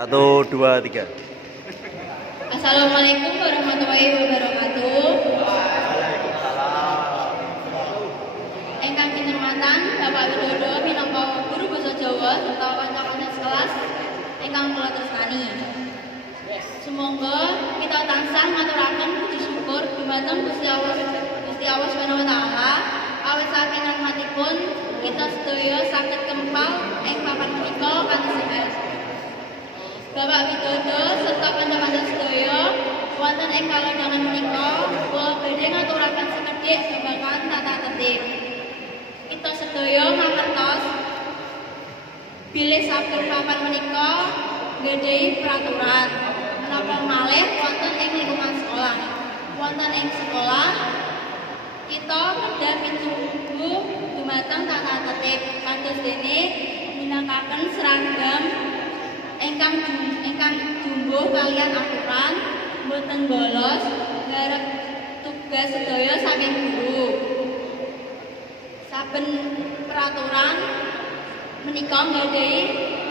Satu, dua, tiga. Assalamualaikum warahmatullahi wabarakatuh. Ingkang kinurmatan Bapak Widodo minangka guru basa Jawa serta kanca-kanca sekelas ingkang kula tresnani. Semoga kita tansah ngaturaken puji syukur dumateng Gusti Allah Subhanahu wa taala awit saking rahmatipun kita sedaya saged kempal ing papan menika kanthi sehat. Bapak Widodo serta kanca-kanca sedaya wonten ing kalodhangan menika kula badhe ngaturaken sekedhik babagan tata tertib. Kita sedaya mangertos bilih saben papan menika nggadhahi peraturan. Menapa malih wonten ing lingkungan sekolah. Wonten ing sekolah kita kedah pituduh dumateng tata tertib kados dene minangkaken seragam ingkang jumbuh kalian aturan boten bolos garap tugas sedaya saking guru. Saben peraturan menika nggadhahi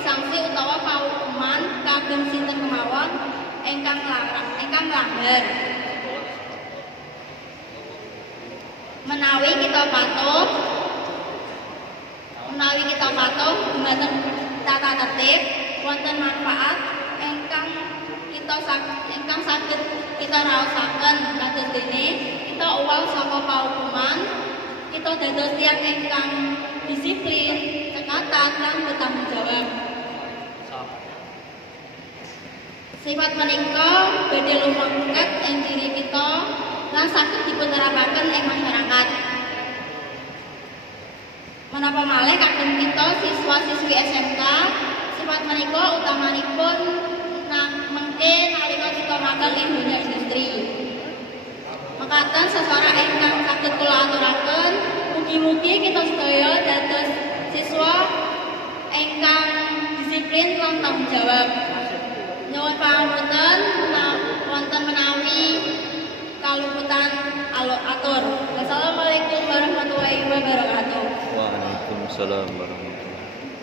sanksi utawa paukuman kagem sinten kemawon ingkang nglanggar. Menawi kita patuh dumateng tata tertib wonten manfaat ingkang saged kita raosaken kados dene kita uwal saka paukuman, kita dados tiyang ingkang disiplin, cekatan lan bertanggung jawab. Sifat menika badhe lumampah ing diri kita lan saged dipunterapaken ing masyarakat. Menapa malih kagem kita siswa-siswi SMK, sifat menika utamanipun mengke nalika kita magang ing dunia industri. Mekaten sasara ingkang saged kula aturaken, mugi-mugi kita sedaya dados siswa ingkang disiplin lan tanggung jawab. Nyuwun pangapunten wonten menawi kaluputan atur. Wassalamualaikum warahmatullahi wabarakatuh. Waalaikumsalam warahmatullahi wabarakatuh.